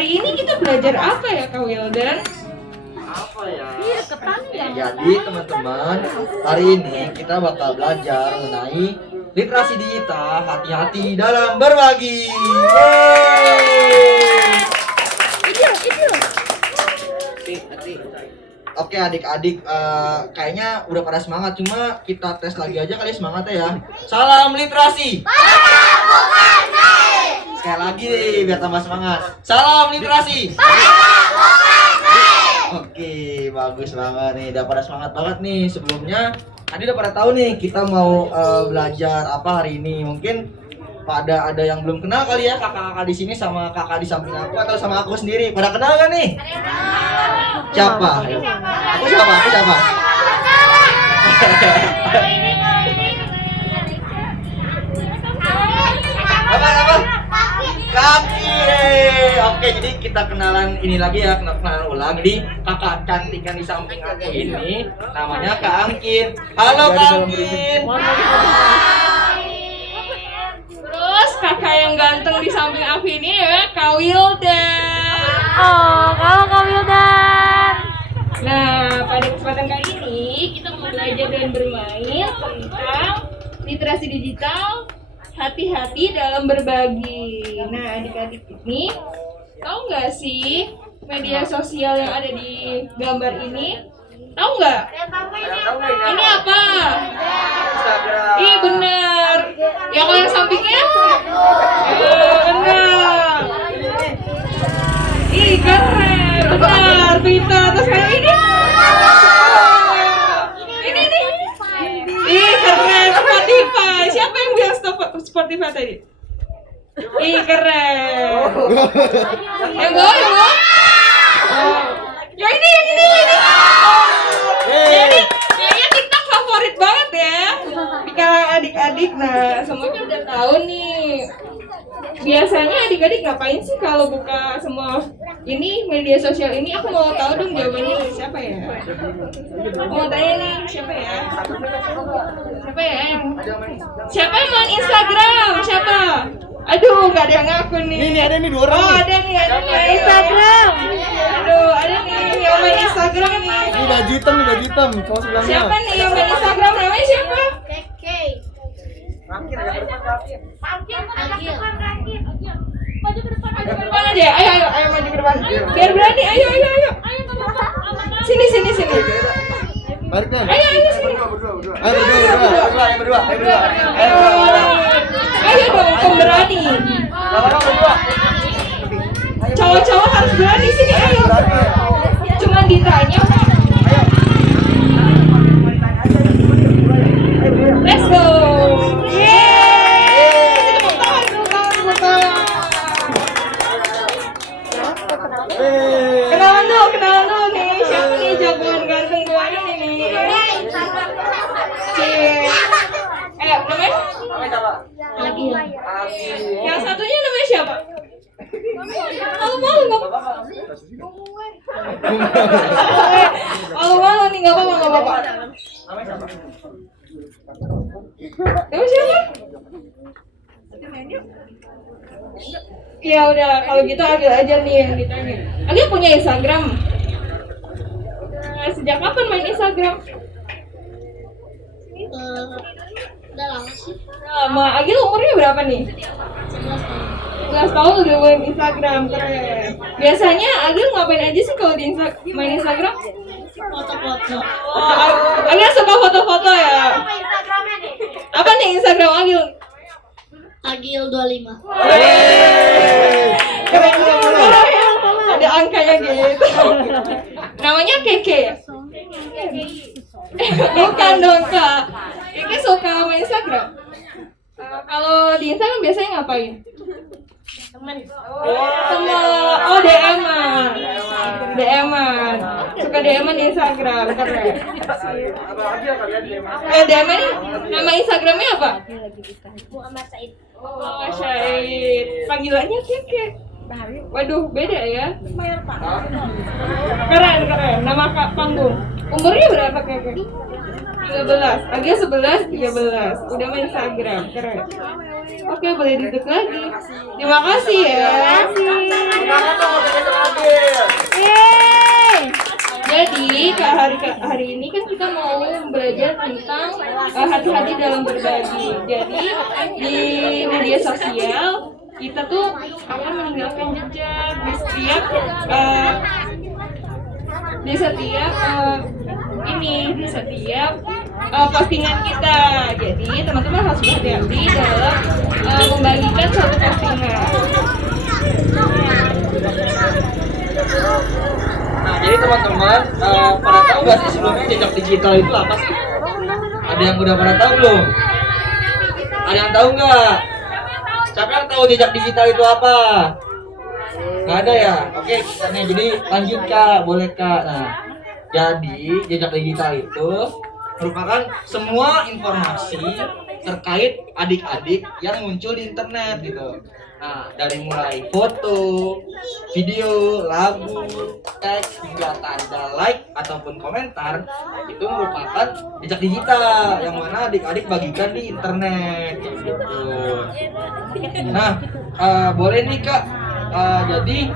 hari ini kita belajar apa ya Kak Wildan? Apa ya? Ya. Jadi teman-teman, hari ini kita bakal belajar mengenai literasi digital. Hati-hati dalam berbagi. Yeay! Oke adik-adik, kayaknya udah pada semangat, cuma kita tes lagi aja kali semangatnya ya. Salam literasi. Sekali lagi nih biar tambah semangat. Salam literasi. Oke, bagus banget nih. Udah pada semangat banget nih. Sebelumnya tadi udah pada tahu nih kita mau belajar apa hari ini. Mungkin pada ada yang belum kenal kali ya kakak-kakak di sini sama kakak di samping aku atau sama aku sendiri. Pada kenal kan nih? Siapa? Ayo. Aku siapa? Aku siapa? Apa? Kaki. Oke, jadi kita kenalan ini lagi ya, kenalan ulang. Jadi kakak cantik yang di samping aku ini namanya Kak Angkin. Halo Kak Angkin. Terus kakak yang ganteng di samping aku ini ya Kak Wildan. Oh, kalau Kak Wildan. Nah, pada kesempatan kali ini kita mau belajar dan bermain tentang literasi digital. Hati-hati dalam berbagi. Nah, adik-adik ini tahu nggak sih media sosial yang ada di gambar ini? Tahu nggak? Ini apa? Instagram. Ih benar. Yang yang sampingnya? Benar. Ih keren. Benar. Twitter. Terus kayak ini? Ini nih. Ih keren. Spotify. Siapa yang bilang Spotify tadi? Ih keren. Yang gue. Oh. Yang ini. Jadi kayaknya TikTok favorit banget ya di kalangan adik-adik. Nah, semuanya udah tahu nih. Biasanya adik-adik ngapain sih kalau buka semua ini media sosial ini? Aku mau tahu dong jawabannya dari siapa ya? Aku mau tanya nih, siapa ya? Siapa yang main Instagram? Siapa? Aduh, nggak ada yang ngaku nih. Ini ada nih 2 orang. Oh, ada nih Instagram. Aduh, ada nih yang main Instagram nih. Ini baju hitam, coba sebelahnya. Siapa nih yang main Instagram? Namanya siapa? Maju ke depan aja. Ayo maju ke depan. Biar berani. Ayo. Sini. Mari kan. Ayo sini. Berdua. Ayo dong, pemberani. Cowok-cowok harus berani sini. Ayo. Cuman ditanya. Let's go. Yeay. Tepuk tangan. Kenalan dulu nih. Siapa nih jagoan ganteng gue ini nih? Namanya? Lagi. Yang satunya namanya siapa? Malu nggak apa-apa. Malu nih nggak apa-apa. Nama siapa? Ya udah, kalau gitu Agil aja nih yang ditanya. Agil punya Instagram. Sejak kapan main Instagram? Udah lama sih. Lama. Agil umurnya berapa nih? 11 tahun udah main Instagram, keren. Biasanya Agil ngapain aja sih kalau di main Instagram? Foto-foto. Oh, Agil suka foto-foto ya? Apa nih Instagram Agil? Agil 25. Keren banget ya. Ada angkanya gitu. Namanya Keke ya? Bukan dong Kak. Keke suka main Instagram. Kalau di Instagram biasanya ngapain? Temen. Oh DM-an. Suka DM-an di Instagram, keren. DM-an nama Instagramnya apa? Muhammad Said. Oh, Syahid. Panggilannya Keke. Waduh, beda ya. Keren. Nama Kak panggung. Umurnya berapa Keke? 13, Agil 11, 13. Udah main Instagram, keren. Oke, boleh duduk lagi. Terima kasih ya. Semangat dong motivasi Agil. Yeay. Jadi hari ini kan kita mau belajar tentang hati-hati dalam berbagi. Jadi di media sosial kita tuh akan meninggalkan jejak di setiap postingan kita. Jadi teman-teman harus berhati-hati dalam membagikan suatu postingan. Nah, jadi teman-teman, pada tahu nggak sih sebelumnya jejak digital itu apa sih? Ada yang udah pada tahu belum? Ada yang tahu nggak? Siapa yang tahu jejak digital itu apa? Nggak ada ya? Oke, kita nih, jadi lanjut Kak, boleh Kak. Nah, jadi jejak digital itu merupakan semua informasi terkait adik-adik yang muncul di internet gitu. Nah, dari mulai foto, video, lagu, teks, hingga tanda like ataupun komentar itu merupakan jejak digital yang mana adik-adik bagikan di internet gitu. Nah, boleh nih Kak. Jadi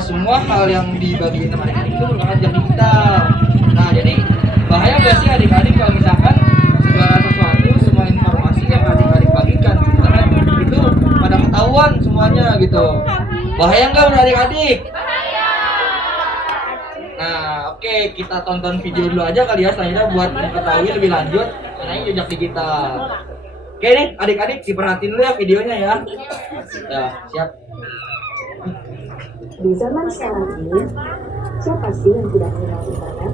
semua hal yang dibagikan sama adik-adik itu merupakan jejak digital. Nah, jadi bahaya nggak sih adik-adik kalau misalkan segala sesuatu, semua informasi yang adik-adik bagikan di internet itu pada ketahuan semuanya gitu. Bahaya nggak menurut adik-adik? Nah, oke, kita tonton video dulu aja kali ya selanjutnya buat mengetahui lebih lanjut mengenai jejak digital. Oke nih, adik-adik diperhatiin dulu ya videonya ya. Ya, siap. Di zaman sekarang ini, siapa sih yang tidak mengenal internet?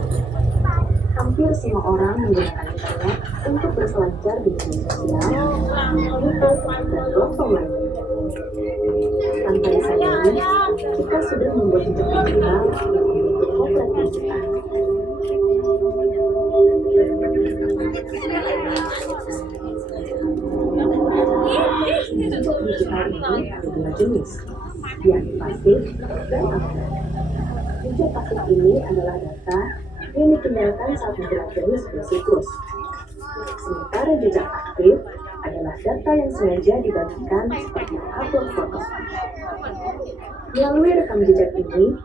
Hampir semua orang menggunakan internet untuk berselancar di media sosial, YouTube, dan platform lainnya. Tanpa disadari, kita sudah membuat jejak digital yang membentuk kompleks kita. Jejak digital ini ada dua jenis, yakni pasif dan aktif. Jejak pasif ini adalah data yang ditinggalkan saat mempelajari sebuah situs. Sementara jejak aktif adalah data yang sengaja dibagikan seperti upload foto. Melalui rekam jejak ini,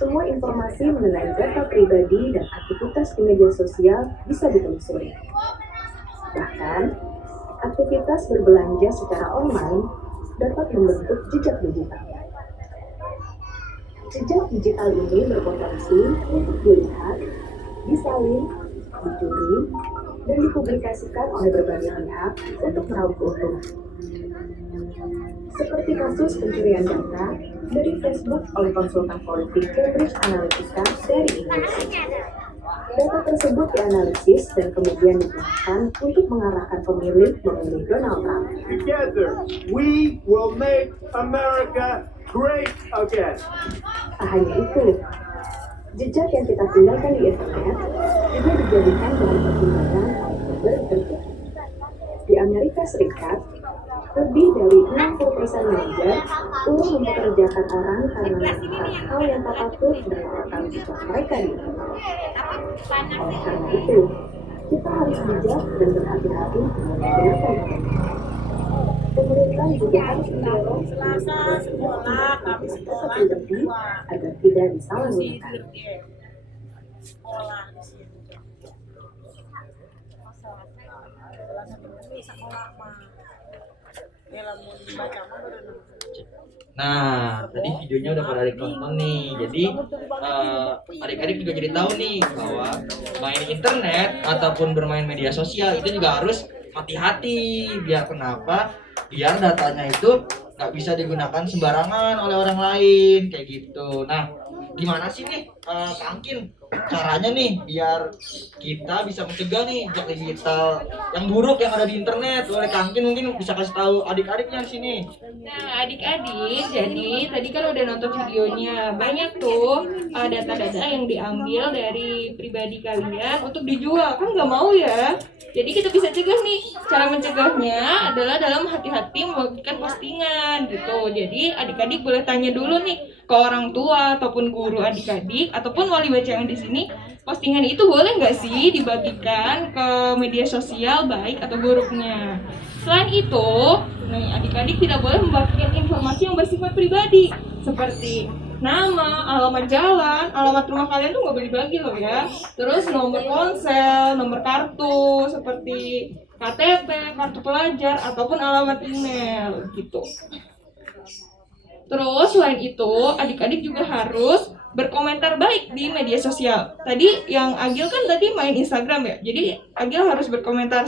semua informasi mengenai data pribadi dan aktivitas di media sosial bisa ditelusuri. Bahkan, aktivitas berbelanja secara online dapat membentuk jejak digital. Jejak digital ini berpotensi untuk dilihat, disalin, dicuri, dan dipublikasikan oleh berbagai pihak untuk meraup keuntungan. Seperti kasus pencurian data dari Facebook oleh konsultan politik Cambridge Analytica dari Inggris. Data tersebut dianalisis dan kemudian digunakan untuk mengarahkan pemilih memilih Donald Trump. Together, we will make America great again. Tak hanya itu, jejak yang kita tinggalkan di internet juga dijadikan bahan pertimbangan oleh bekerja. Di Amerika Serikat, lebih dari 60% manajer turun mempekerjakan orang karena melakukan hal yang tak patut berdasarkan jejak mereka di internet. Oleh karena itu, kita harus bijak dan berhati-hati menggunakan internet. Pemerintah juga harus mendorong sekolah pribadi agar tidak disalahgunakan. Nah, tadi videonya udah pada ditonton nih. Jadi adik-adik juga jadi tahu nih bahwa main internet ataupun bermain media sosial itu juga harus hati-hati. Biar kenapa? Biar datanya itu nggak bisa digunakan sembarangan oleh orang lain kayak gitu. Nah, gimana sih nih Kangkin caranya nih biar kita bisa mencegah nih jejak digital yang buruk yang ada di internet? Boleh Kangkin mungkin bisa kasih tahu adik-adiknya di sini. Nah, adik-adik, jadi tadi kan udah nonton videonya. Banyak tuh data-data yang diambil dari pribadi kalian untuk dijual. Kan nggak mau ya. Jadi kita bisa cegah nih. Cara mencegahnya adalah dalam hati-hati membagikan postingan gitu. Jadi adik-adik boleh tanya dulu nih, ke orang tua ataupun guru adik-adik ataupun wali baca yang di sini, postingan itu boleh nggak sih dibagikan ke media sosial baik atau buruknya. Selain itu, adik-adik tidak boleh membagikan informasi yang bersifat pribadi seperti nama, alamat jalan, alamat rumah kalian tuh nggak boleh dibagi loh ya. Terus nomor ponsel, nomor kartu seperti KTP, kartu pelajar ataupun alamat email gitu. Terus selain itu, adik-adik juga harus berkomentar baik di media sosial. Tadi yang Agil kan tadi main Instagram ya. Jadi Agil harus berkomentar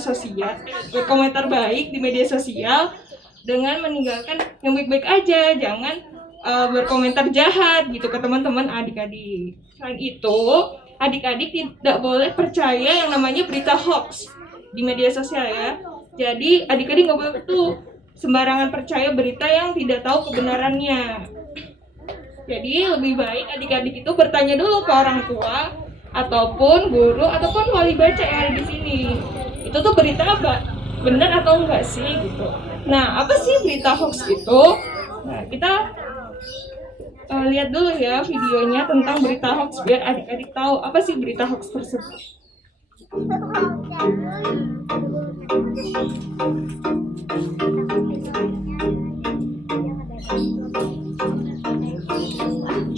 baik di media sosial dengan meninggalkan yang baik-baik aja, jangan berkomentar jahat gitu ke teman-teman adik-adik. Selain itu, adik-adik tidak boleh percaya yang namanya berita hoax di media sosial ya. Jadi adik-adik nggak boleh tuh sembarangan percaya berita yang tidak tahu kebenarannya. Jadi lebih baik adik-adik itu bertanya dulu ke orang tua ataupun guru ataupun wali baca yang ada di sini. Itu tuh berita apa? Benar atau enggak sih gitu. Nah, apa sih berita hoax itu? Nah, kita lihat dulu ya videonya tentang berita hoax biar adik-adik tahu apa sih berita hoax tersebut.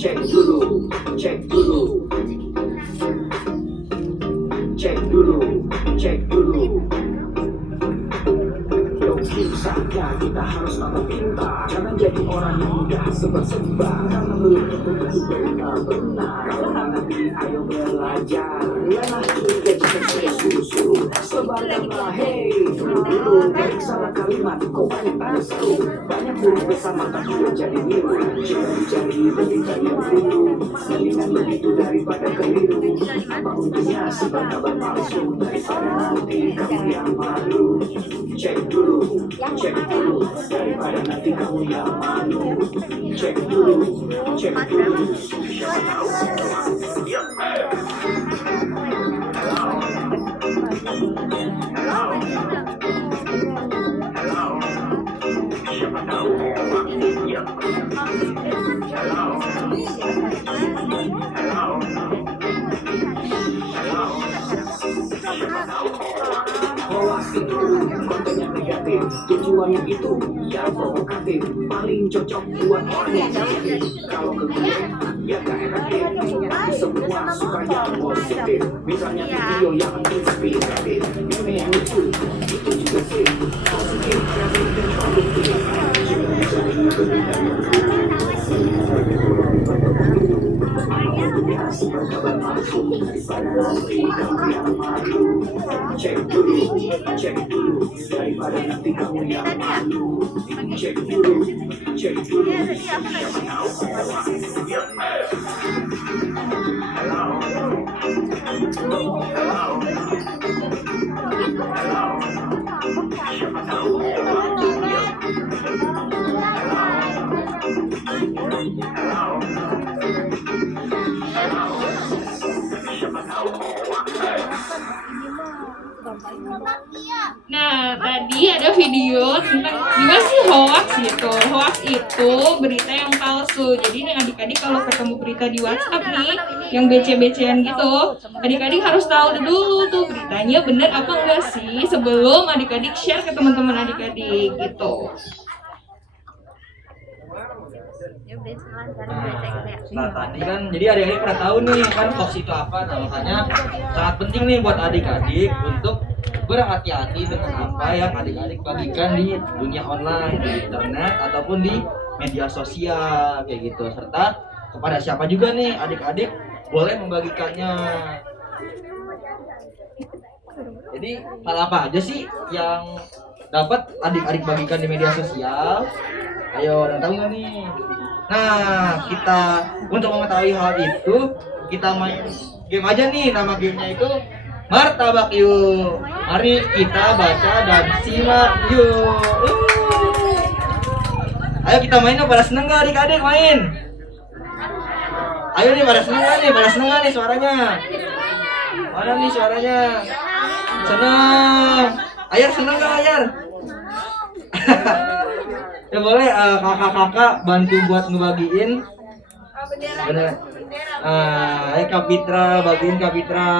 Cek dulu, cek dulu, cek dulu, cek dulu. Mungkin saja kita harus tambah pintar. Jangan jadi orang yang mudah sebar-sebar. Karena belum tentu benar. Kalau nanti ayo belajar. Lihatlah juga jika saya suruh-suruh. Sebarkanlah hey dulu. Periksalah kalimat kok banyak tanda seru. Banyak huruf bersama tapi jadi biru. Jika dicari berita yang biru. Mendingan begitu daripada keliru. Apa untungnya sebar kabar palsu daripada nanti kamu yang malu. Cek dulu, cek dulu, daripada nanti kamu yang malu. Cek dulu, cek dulu. Siapa tahu? Siapa tahu? Hoax itu kontennya negatif, tujuannya itu ya provokatif, paling cocok buat orang yang sensitif. Kalau ke gue ya gak efektif, semua suka yang positif. Misalnya video yang inspiratif, meme yang lucu, itu juga sih positif, kreatif dan produktif. Jika bisa berita yang kabar palsu daripada nanti kamu yang malu. Cek dulu, daripada nanti kamu yang malu. Cek dulu, siapa tahu. Siapa tahu. Nah, tadi ada video tentang gimana sih hoax gitu. Hoax itu berita yang palsu. Jadi nih adik-adik kalau ketemu berita di WhatsApp nih yang BC-BC-an gitu, adik-adik harus tahu dulu tuh beritanya benar apa enggak sih sebelum adik-adik share ke teman-teman adik-adik gitu. Nah, tadi kan jadi adik-adik pernah tahu nih kan hoax itu apa. Nah, makanya sangat penting nih buat adik-adik untuk berhati-hati dengan apa yang adik-adik bagikan di dunia online, di internet ataupun di media sosial kayak gitu, serta kepada siapa juga nih adik-adik boleh membagikannya. Jadi hal apa aja sih yang dapat adik-adik bagikan di media sosial? Ayo, ada tahu nggak nih? Nah, kita untuk mengetahui hal itu kita main game aja nih. Nama gamenya itu Martabak Yuk. Mari kita baca dan simak yuk. Ayo kita main yuk. Pada seneng gak adik-adik main? Ayo nih, pada seneng gak nih? Pada seneng gak nih suaranya? Mana nih suaranya? Seneng. Ayar seneng gak Ayar? Ya boleh kakak-kakak bantu buat ngebagiin Bener. Ayo Kak Fitra, bagiin Kak Fitra.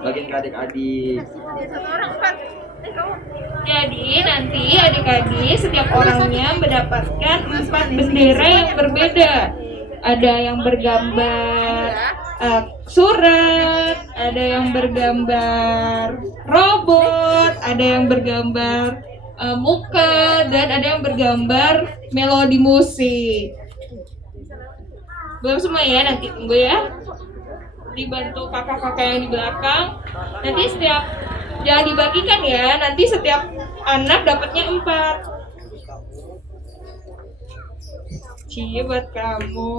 Bagiin ke adik-adik. Jadi nanti adik-adik setiap orangnya mendapatkan 4 bendera yang berbeda. Ada yang bergambar surat, ada yang bergambar robot, ada yang bergambar muka, dan ada yang bergambar melodi musik. Belum semua ya, nanti tunggu ya. Dibantu kakak-kakak yang di belakang. Nanti jangan dibagikan ya, nanti setiap anak dapatnya 4. Cie buat kamu.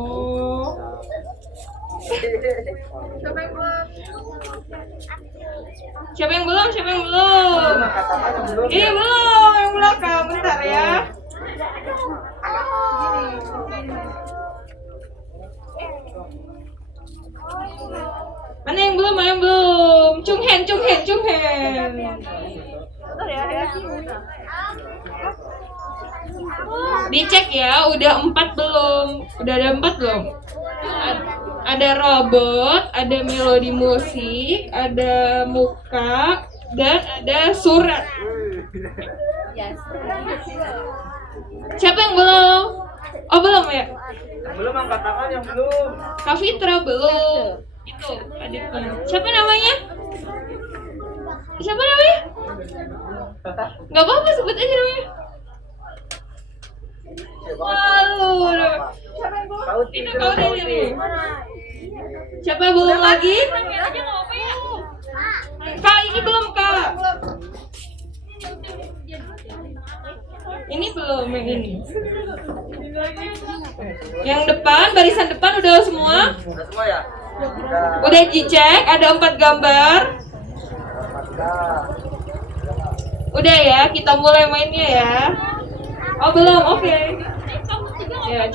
Siapa yang belum? Iya belum, yang belakang. Bentar ya. Mana yang belum? Cunghen. Dicek ya, udah 4 belum? Udah ada 4 belum? Ada robot, ada melodi musik, ada muka, dan ada surat. Siapa yang belum? Oh belum ya? Yang belum angkat tangan, yang belum. Kak Fitra belum. Itu adiknya. Siapa namanya? Gak apa-apa, sebut aja namanya. Malu. Itu kau ini. Siapa belum lagi? Kak, ini belum Kak. Ini belum, yang ini. Yang depan, barisan depan udah semua? Udah semua ya? Udah dicek, ada 4 gambar. Udah ya, kita mulai mainnya ya. Oh belum, oke. Ya,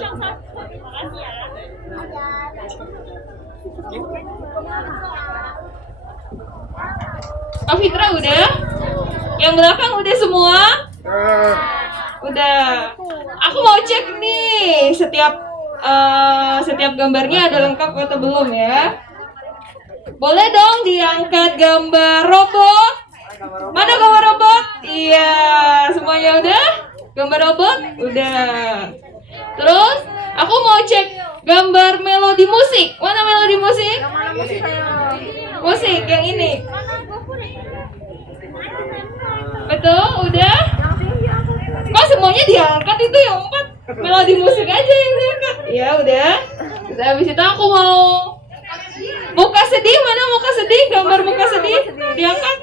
Oh Fitra udah? Yang belakang udah semua? Udah. Aku mau cek nih setiap gambarnya ada lengkap atau belum ya? Boleh dong diangkat gambar robot? Mana gambar robot? Iya, semuanya udah? Gambar robot? Udah. Terus aku mau cek gambar melodi musik. Mana melodi musik? Musik yang ini. Betul, udah? Kok semuanya diangkat itu yang 4? Melodi musik aja yang diangkat. Ya udah. Terus habis itu aku mau muka sedih, mana muka sedih? Gambar muka sedih diangkat.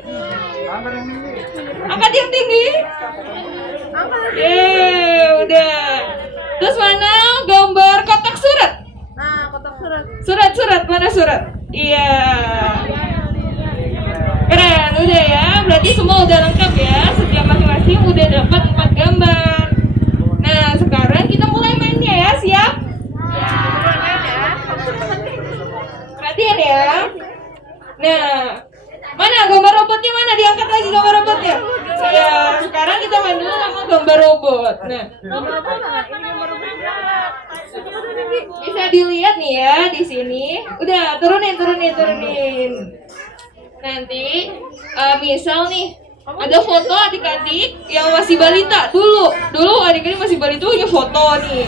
Angkat yang tinggi. Udah. Terus mana gambar kotak surat? Kotak surat. Surat, mana surat? Iya. Keren, udah ya. Berarti semua udah lengkap ya. Setiap masing-masing udah dapat 4 gambar. Nah, sekarang kita mulai mainnya ya. Siap? Perhatian ya. Nah, mana gambar robotnya mana? Diangkat lagi gambar robotnya. Ya, sekarang kita main dulu sama gambar robot. Nah, bisa dilihat nih ya di sini. Udah, turunin. Nanti, misal nih ada foto adik-adik yang masih balita dulu adik-adik masih balita punya foto nih.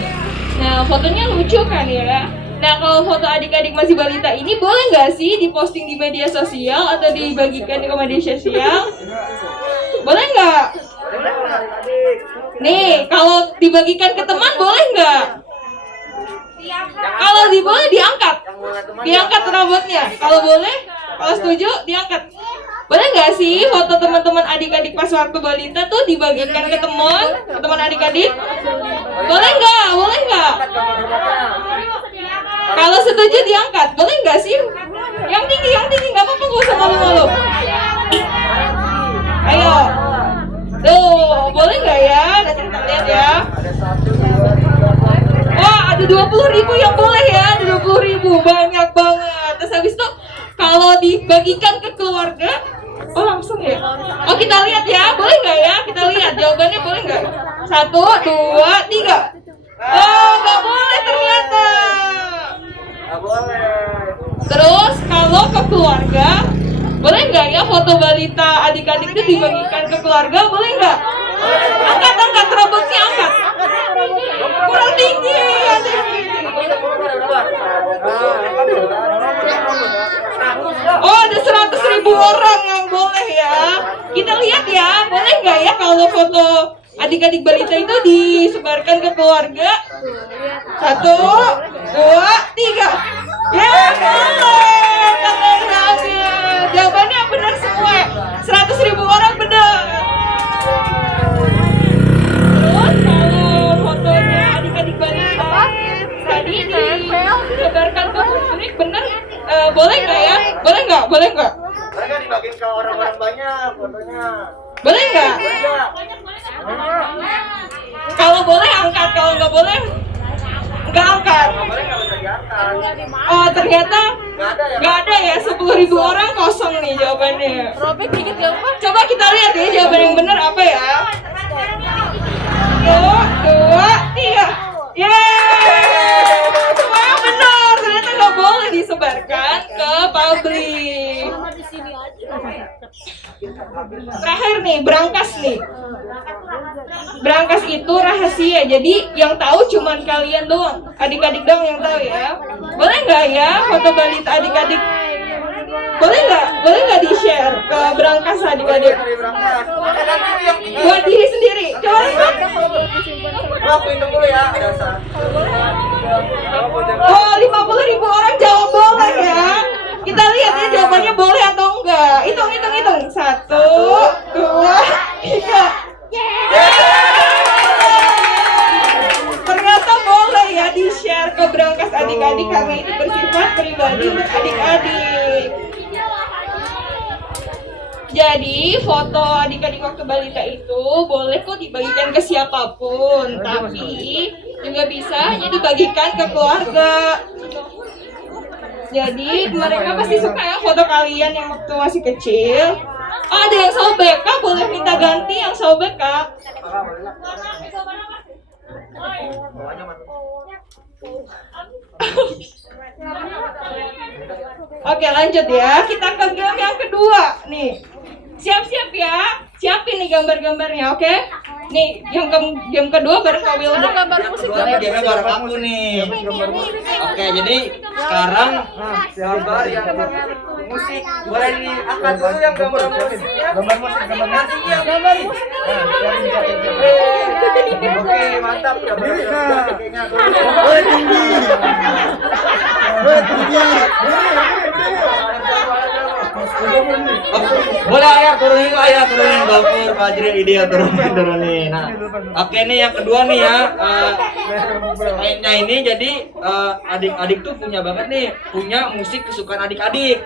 Nah, fotonya lucu kan ya. Nah, kalau foto adik-adik masih balita ini boleh nggak sih diposting di media sosial atau dibagikan ke media sosial? Boleh nggak? Nih, kalau dibagikan ke teman boleh nggak? Kalau boleh diangkat robotnya. Kalau boleh, kalau setuju diangkat. Boleh nggak sih foto teman-teman adik-adik pas waktu balita tuh dibagikan ke teman adik-adik? Boleh nggak? Kalau setuju diangkat, boleh nggak sih? Yang tinggi, nggak apa-apa, nggak usah malu-malu. Ayo, tuh, boleh nggak ya? Nanti kita lihat ya. Wah, ada 20.000 yang boleh ya, ada 20.000, banyak banget. Terus habis itu kalau dibagikan ke keluarga, oh langsung ya? Oh kita lihat ya, boleh nggak ya? Kita lihat jawabannya boleh nggak? 1, 2, 3. Oh, nggak boleh ternyata. Nggak boleh. Terus kalau ke keluarga, boleh nggak ya foto balita adik-adik itu dibagikan ke keluarga? Boleh nggak? Angkat robotnya angkat. Kurang tinggi. Oh, ada 100.000 orang yang boleh ya. Kita lihat ya, boleh nggak ya kalau foto adik-adik balita itu disebarkan ke keluarga? 1, 2, 3. Ya, boleh. Keren banget. Jawabannya benar semua. 100.000 orang benar. Terus kalau fotonya adik-adik balita tadi disebarkan ke publik benar, boleh nggak ya? Boleh nggak? Boleh nggak? Boleh nggak dibagiin ke orang-orang banyak fotonya? Boleh nggak? Boleh nggak? Kalau boleh angkat, kalau nggak boleh nggak angkat. Nggak boleh, nggak bisa diangkat. Oh, ternyata Nggak ada ya? nggak ada ya. 10.000 orang kosong nih jawabannya. Robek dikit gampang. Coba kita lihat ya jawaban yang benar apa ya. 1, 2, 3. Yeay! Semuanya benar. Ternyata nggak boleh disebarkan ke publik. Terakhir nih, berangkas nih. Berangkas itu rahasia, jadi yang tahu cuman kalian doang, adik-adik doang yang tahu ya. Boleh nggak ya foto balita adik-adik? Boleh nggak di-share ke berangkas adik-adik? Buat diri sendiri. Coba lihat. Aku hitung dulu ya. Oh, 50.000 orang jawab boleh ya. Kita lihat ya jawabannya boleh atau enggak. Hitung. 1, 2, 3. Ternyata boleh ya di-share ke berangkas adik-adik karena itu bersifat pribadi untuk adik-adik. Jadi foto adik-adik waktu balita itu boleh kok dibagikan ke siapapun, tapi juga bisa hanya dibagikan ke keluarga. Jadi mereka pasti suka ya foto kalian yang waktu masih kecil. Oh, ada yang sobek, Kak, boleh minta ganti yang sobek, Kak. Oke, lanjut ya. Kita ke game yang kedua nih. Siap-siap ya. Siapin nih gambar-gambarnya, oke? Nih, game kedua bareng Kak Wilda. Kedua nih game bareng aku nih. Oke, jadi sekarang gambar yang musik boleh diangkat dulu yang gambar musiknya. Gambar musik, gambar nanti yang gambar. Oke, mantap. Gambar kayaknya. Boleh turunin Gopur, Fajri, Idea turunin. Nah, oke nih yang kedua nih ya. Mainnya ini jadi adik-adik tuh punya banget nih, punya musik kesukaan adik-adik,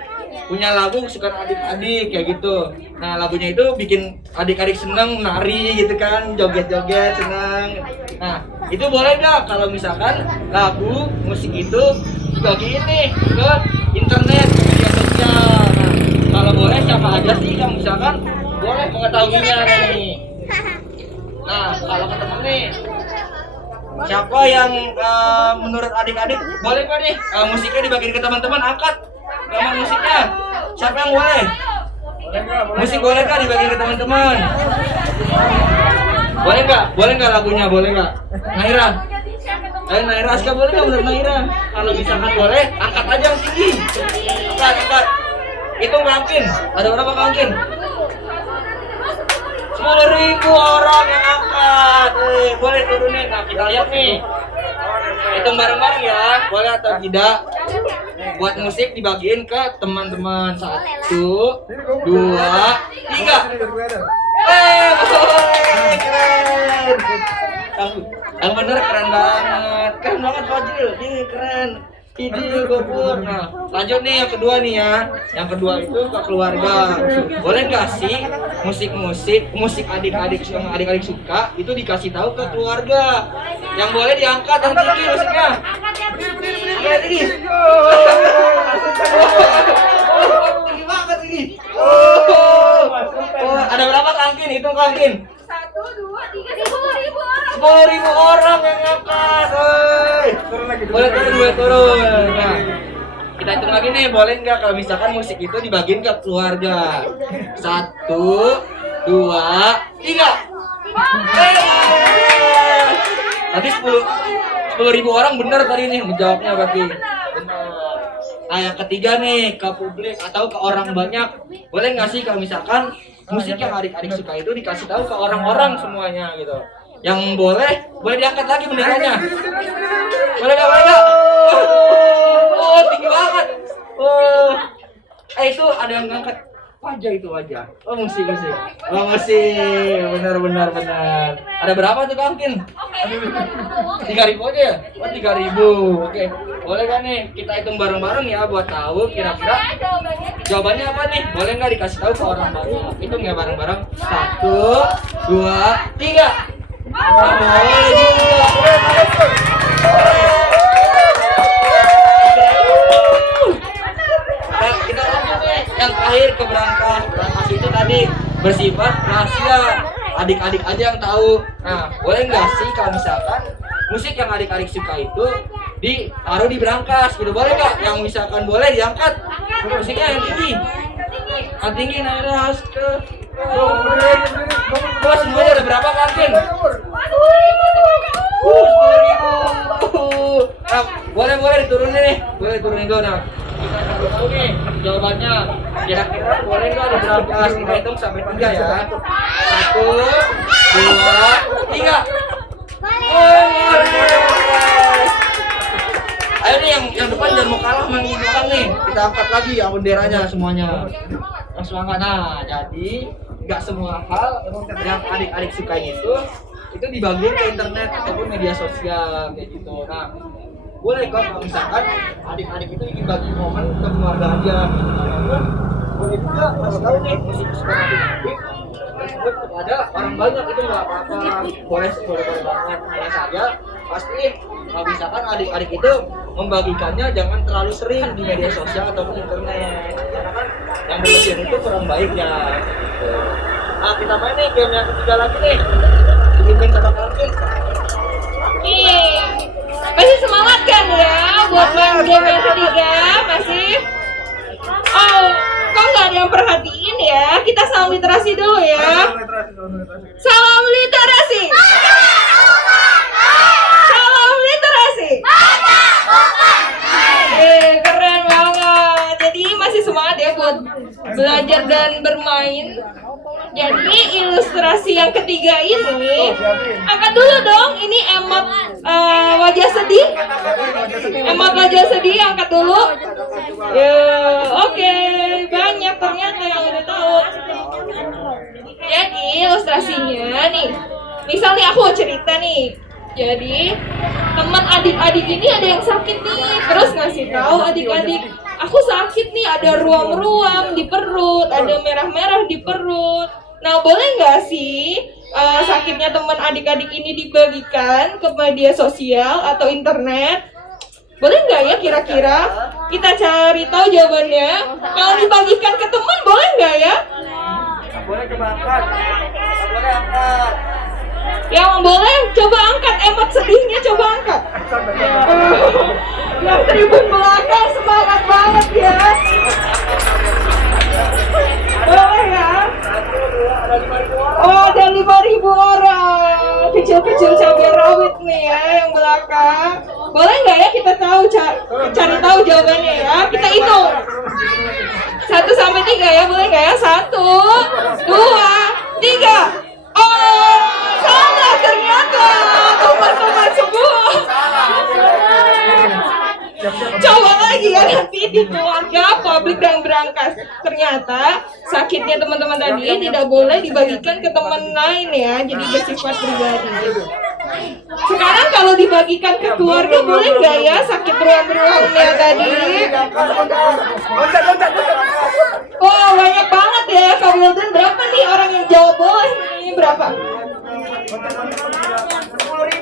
punya lagu kesukaan adik-adik kayak gitu. Nah, lagunya itu bikin adik-adik seneng nari gitu kan, joget-joget seneng. Nah, itu boleh nggak kalau misalkan lagu musik itu dibagiin nih ke internet, ke media sosial. Nah, kalau boleh siapa aja sih yang misalkan boleh mengetahuinya nih. Nah, kalau ketemu nih siapa yang menurut adik-adik boleh nggak nih musiknya dibagiin ke teman-teman, angkat gambar musiknya. Siapa yang boleh? Musik boleh nggak dibagiin ke teman-teman? Boleh nggak lagunya? Boleh nggak? Naira, ayo Naira, Aska boleh nggak menurut Naira? Kalau misalkan boleh, angkat aja yang tinggi. Angkat. Itu ngangkin. Ada berapa ngangkin? 10.000 orang yang angkat. Boleh turunin. Nah, kita lihat nih. Hitung bareng-bareng ya. Boleh atau tidak? Buat musik dibagiin ke teman-teman. 1, 2, 3. Boleh. Keren. Yang bener keren banget. Keren banget Fajril. Ini keren. Ide Gopur. Nah, lanjut nih yang kedua nih ya. Yang kedua itu ke keluarga. Boleh nggak sih musik adik-adik yang adik-adik suka itu dikasih tahu ke keluarga? Yang boleh diangkat yang tinggi musiknya. Tinggi banget ini. Oh, ada berapa kangkin? Itu kangkin. 1, 2, 3, 10.000 orang. 10.000 orang yang ngangkat. Woi. Boleh turun. Nah, kita hitung lagi nih, boleh nggak kalau misalkan musik itu dibagiin ke keluarga? 1, 2, 3. Tadi 10.000 orang bener tadi nih menjawabnya berarti. Bener. Nah yang ketiga nih ke publik atau ke orang banyak, boleh nggak sih kalau misalkan musik yang adik-adik suka itu dikasih tahu ke orang-orang semuanya gitu? Yang boleh diangkat lagi benderanya. Boleh nggak? Oh tinggi banget. Oh, itu ada yang ngangkat wajah itu wajah. Oh musik. Oh musik, benar. Ada berapa tuh Kangkin? 3.000 aja ya? Oh 3.000. Oke, boleh kan nih kita hitung bareng-bareng ya buat tahu kira-kira jawabannya apa nih? Boleh nggak dikasih tahu ke orang banyak? Hitung ya bareng-bareng. 1, 2, 3. Boleh juga. Nah, kita lanjut nih. Yang terakhir ke berangkas itu tadi bersifat rahasia. Adik-adik aja yang tahu. Nah, boleh nggak sih kalau misalkan musik yang adik-adik suka itu ditaruh di berangkas gitu, boleh nggak? Yang misalkan boleh diangkat musiknya yang tinggi. Yang tinggi naras ke. Bos semuanya ada berapa Kangkin? 10.000. Nah, boleh diturunin nih. Boleh turunin dulu nah. Kita tahu nih jawabannya. Kira-kira boleh nggak di berangkas? Kita hitung sampai 3 ya. 1, 2, 3. Ayo nih yang depan jangan mau kalah sama yang belakang nih. Kita angkat lagi ya benderanya semuanya. Yang semangat. Nah, jadi nggak semua hal yang adik-adik sukai itu dibagiin ke internet ataupun media sosial kayak gitu. Nah, boleh kok kalau misalkan adik-adik itu ingin bagi momen ke keluarga aja. Boleh juga kasih tahu nih musik kesukaan adik-adik tersebut kepada orang banyak, itu nggak apa-apa. Boleh banget. Hanya saja pasti kalau misalkan adik-adik itu membagikannya jangan terlalu sering di media sosial ataupun internet, karena kan yang berlebihan itu kurang baik ya. Nah kita main nih game yang ketiga lagi nih, dipimpin sama Kangkin. Nih, masih semangat kan ya buat main game yang ketiga? Masih? Oh, kok nggak ada yang perhatiin ya? Kita salam literasi dulu ya. Salam literasi. Salam literasi. Keren banget. Jadi masih semangat ya buat belajar dan bermain. Jadi ilustrasi yang ketiga ini, angkat dulu dong. Ini emot wajah sedih. Emot wajah sedih, angkat dulu. Oke, banyak ternyata yang udah tahu. Jadi ilustrasinya nih, misal nih aku cerita nih. Jadi teman adik-adik ini ada yang sakit nih, terus ngasih tahu adik-adik, aku sakit nih, ada ruam-ruam di perut, ada merah-merah di perut. Nah, boleh nggak sih sakitnya teman adik-adik ini dibagikan ke media sosial atau internet? Boleh nggak ya kira-kira? Kita cari tahu jawabannya. Kalau dibagikan ke teman, boleh nggak ya? Boleh coba angkat. Boleh angkat. Yang boleh coba angkat emot sedihnya, coba angkat. Yang tribun belakang semangat banget ya. Boleh ya? Oh, ada 5.000 orang. Kecil-kecil cabai rawit nih ya yang belakang. Boleh nggak ya kita tahu cari tahu jawabannya ya? Kita hitung 1 sampai 3 ya, boleh nggak ya? 1, 2, 3. Oh, salah ternyata. Teman-teman semua. Coba lagi ya nanti di keluarga, publik dan berangkas. Ternyata sakitnya teman-teman tadi tidak boleh dibagikan ke teman lain ya, jadi bersifat pribadi. Sekarang kalau dibagikan ke keluarga boleh nggak ya sakit ruam-ruamnya tadi? Oh banyak banget ya Kak Wildan. Berapa nih orang yang jawab boleh? Ini berapa?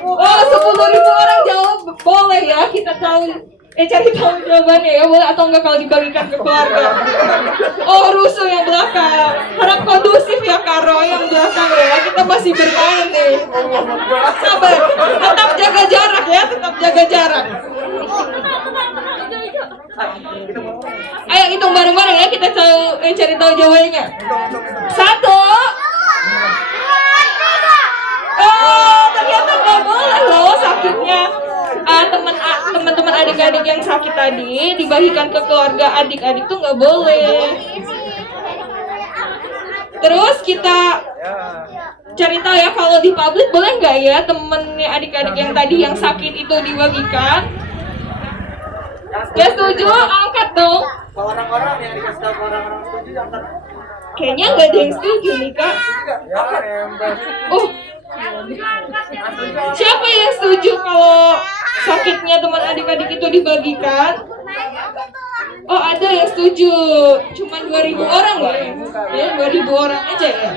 Oh 10.000 orang jawab boleh ya. Kita tahu Cari tahu jawabannya ya, boleh atau enggak kalau dibagikan ke keluarga. Oh, rusuh yang belakang. Harap kondusif ya Karo yang belakang ya. Kita masih bermain nih. Sabar, tetap jaga jarak ya, tetap jaga jarak. Ayo hitung bareng-bareng ya, kita cari tahu jawabannya. 1. Oh, ternyata nggak boleh loh sakitnya. Teman-teman adik-adik yang sakit tadi dibagikan ke keluarga adik-adik tuh nggak boleh. Terus kita cari tahu ya kalau di publik boleh nggak ya temennya adik-adik yang tadi yang sakit itu dibagikan? Gak setuju, angkat dong. Kalau orang-orang yang dikasih tahu orang-orang setuju angkat. Kayaknya nggak ada yang setuju nih kak. Oh, siapa yang setuju kalau sakitnya teman adik-adik itu dibagikan? Oh, ada yang setuju. Cuma 2.000 orang ya? Ya, 2.000 orang aja ya.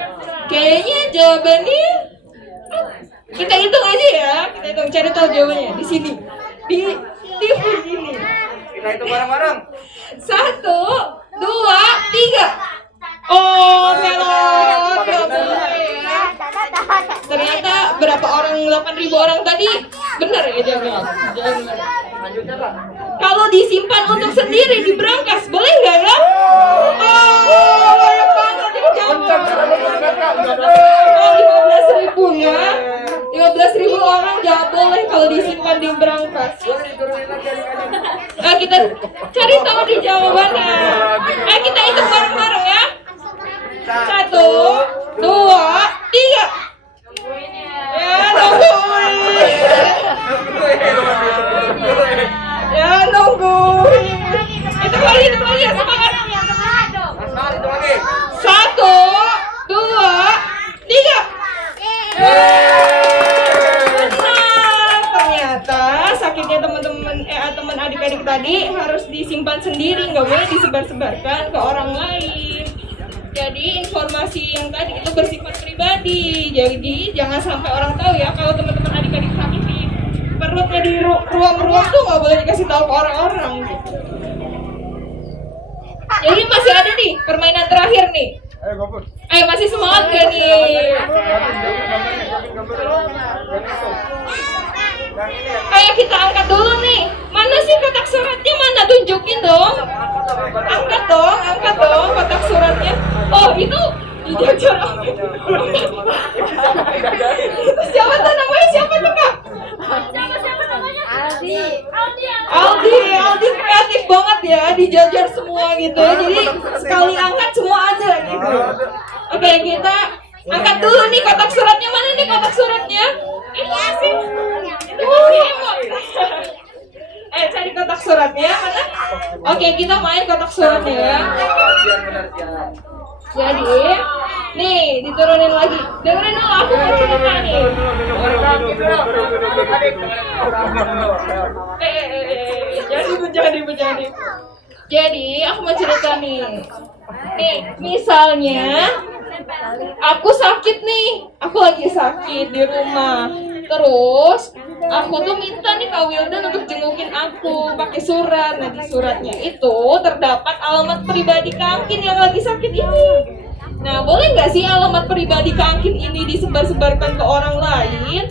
Kayaknya jawabannya kita hitung aja ya. Kita hitung, cari tahu jawabannya di sini. Di TV ini. Kita hitung bareng-bareng. 1, 2, 3. Oh, melon. Gak boleh ya. Ternyata berapa orang, 8.000 orang tadi benar ya jawabannya. Lanjutnya Kak. Kalau disimpan untuk sendiri di brankas boleh nggak ya? Oh, banyak banget yang jawab. Oh, 15.000 ya. 15.000 orang jawab boleh kalau disimpan di brankas. Nah, kita cari tahu di jawabannya. Kita hitung bareng-bareng ya. 1, 2, 3. Ya, nungguin. Ya, nungguin. Itu lagi ya, semangat. 1, 2, 3. Benar. Ternyata sakitnya teman adik-adik tadi harus disimpan sendiri, nggak boleh disebar-sebarkan ke orang lain. Jadi informasi yang tadi itu bersifat pribadi. Jadi jangan sampai orang tahu ya kalau teman-teman adik-adik sakit di perutnya di ruang-ruang tuh nggak boleh dikasih tahu ke orang-orang. Gitu. Jadi masih ada nih permainan terakhir nih. Ayo masih semangat gak nih? Ayo kita angkat dulu nih. Mana sih kotak suratnya? Mana, tunjukin dong. Angkat dong kotak suratnya. Oh, itu dijajar. Itu siapa tuh namanya? Siapa tuh Kak? Aldi kreatif banget ya, dijajar semua gitu. Jadi sekali angkat semua ada gitu. Oke, kita angkat dulu nih kotak suratnya. Mana nih kotak suratnya? Ini sih. Itu Ayo cari kotak suratnya mana? Oke, kita main kotak suratnya ya. Jadi, nih diturunin lagi. Dengerin dulu aku mau cerita nih. Jadi. Jadi aku mau cerita nih. Nih, misalnya aku sakit nih. Aku lagi sakit di rumah. Terus aku tuh minta nih Kak Wildan untuk jengukin aku pakai surat. Nah, di suratnya itu terdapat alamat pribadi Kak Angkin yang lagi sakit ini. Nah, boleh nggak sih alamat pribadi Kak Angkin ini disebar-sebarkan ke orang lain?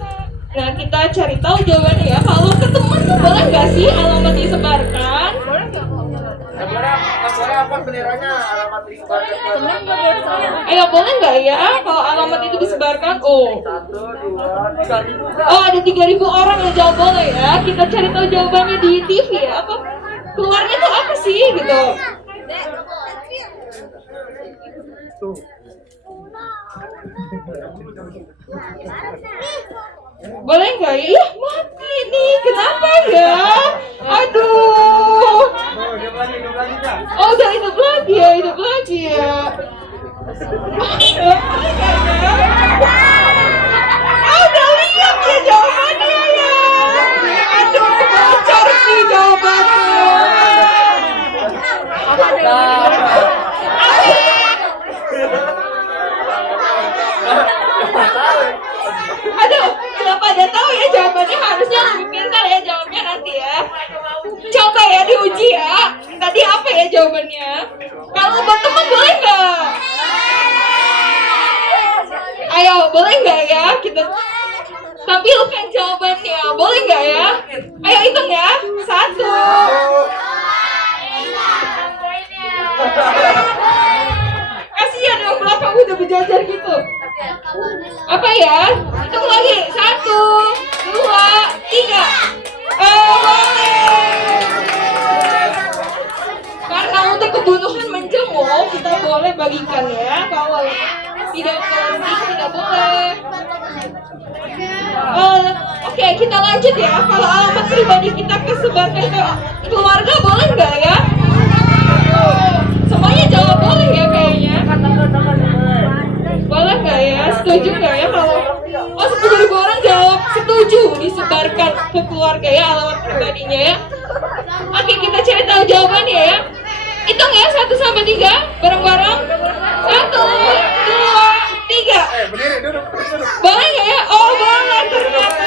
Nah, kita cari tahu jawabannya ya. Kalau ke teman tuh boleh nggak sih alamat disebarkan? Boleh apa benderanya alamat disebarkan? Ayo, boleh nggak ya kalau alamat itu disebarkan? Oh, 1, 2, 3.000. oh ada 3.000 orang yang jawab boleh ya. Kita cari tahu jawabannya di TV ya. Apa keluarnya tuh apa sih gitu? Boleh nggak ya? Ih, mati nih. Kenapa ya? Aduh. Oh, udah hidup lagi ya. Udah lihat ya jawabannya ya. Aduh, bocor sih jawabannya. Aduh, kenapa ada tahu ya jawabannya? Harusnya lebih pintar ya jawabnya nanti ya. Coba kita tampilkan jawabannya. Boleh nggak ya? Ayo hitung ya. 1. Kasihan yang belakang udah berjajar gitu. Apa ya? Hitung lagi. 1, 2, 3. Boleh. Karena untuk kebutuhan menjenguk kita boleh bagikan ya. Kalau tidak penting tidak boleh. Oke, kita lanjut ya. Kalau alamat pribadi kita kesebarkan ke keluarga boleh nggak ya? Semuanya jawab boleh ya kayaknya. Boleh nggak ya? Setuju nggak ya kalau 10.000 orang jawab setuju disebarkan ke keluarga ya alamat pribadinya ya? Oke, kita cari tahu jawabannya ya. Hitung ya 1 sampai 3 bareng-bareng. 1, 2, 3. Boleh nggak ya? Oh boleh ternyata.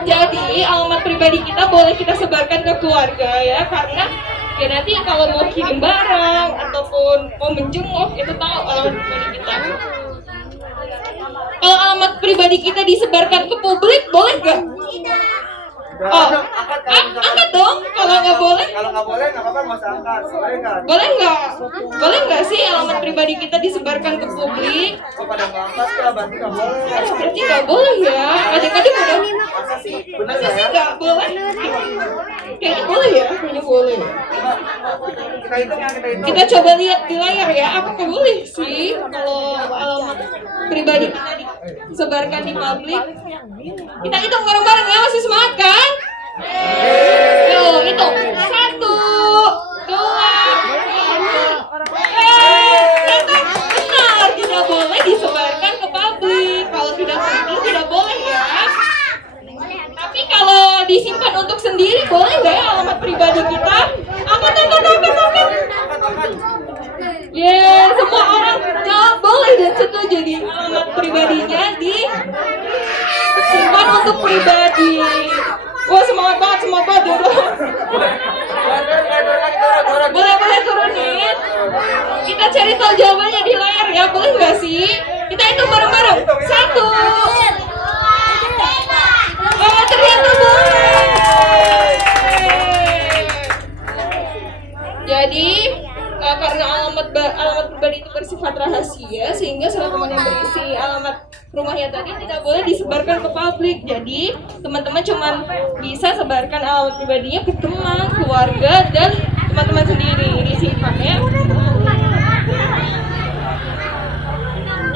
Jadi alamat pribadi kita boleh kita sebarkan ke keluarga ya, karena ya nanti kalau mau kirim barang ataupun mau menjenguk itu tahu alamat pribadi kita. Kalau alamat pribadi kita disebarkan ke publik boleh nggak? Oh, angkat dong. Kalau nggak boleh? Kalau nggak boleh nggak apa-apa, mas angkat. Boleh nggak? Boleh nggak? Boleh nggak sih alamat pribadi kita disebarkan ke publik? Kok pada nggak angkat ya? Berarti nggak boleh. Berarti nggak boleh ya. Adik-adik udah. Masa sih? Bener Masa nggak sih ya? nggak boleh? Kayaknya boleh ya. Kayaknya boleh. Kita hitung ya, kita hitung. Kita coba lihat di layar ya. Apakah boleh sih kalau alamat pribadi kita disebarkan di publik? Kita hitung bareng-bareng ya. Masih semangat kan? Yuk, hitung. 1, 2, 3. Benar, tidak boleh disebarkan ke publik. Kalau tidak penting tidak boleh ya. Tapi kalau disimpan untuk sendiri boleh nggak ya alamat pribadi kita? Angkat. Semua orang jawab boleh dan setuju di alamat pribadinya disimpan untuk pribadi. Wah semangat banget dulu. Boleh turunin. Kita cari tahu jawabannya di layar ya, boleh nggak sih? Kita hitung bareng-bareng. 1. Oh ternyata boleh. Jadi karena alamat pribadi itu bersifat rahasia, sehingga surat teman yang berisi alamat rumahnya tadi tidak boleh disebarkan ke publik. Jadi teman-teman cuma bisa sebarkan alamat pribadinya ke teman, keluarga, dan teman-teman sendiri. Ini sifatnya.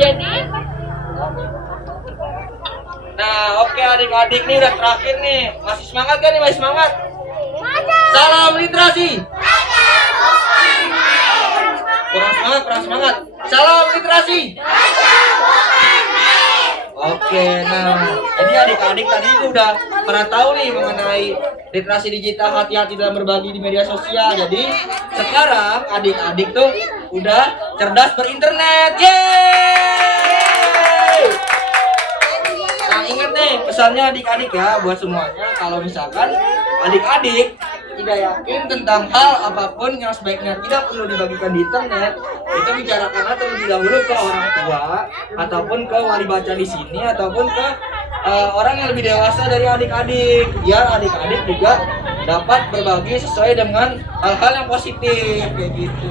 Jadi Nah, oke adik-adik nih udah terakhir nih. Masih semangat kan nih? Masih semangat? Salam literasi. Kurang semangat. Salam literasi. Oke, nah, jadi adik-adik tadi itu udah pernah tahu nih mengenai literasi digital, hati-hati dalam berbagi di media sosial. Jadi sekarang adik-adik tuh udah cerdas berinternet. Yeay! Nah, ingat nih pesannya adik-adik ya buat semuanya. Kalau misalkan adik-adik tidak yakin tentang hal apapun yang sebaiknya tidak perlu dibagikan di internet, itu bicarakanlah terlebih dahulu ke orang tua ataupun ke wali baca di sini ataupun ke orang yang lebih dewasa dari adik-adik, biar adik-adik juga dapat berbagi sesuai dengan hal-hal yang positif kayak gitu.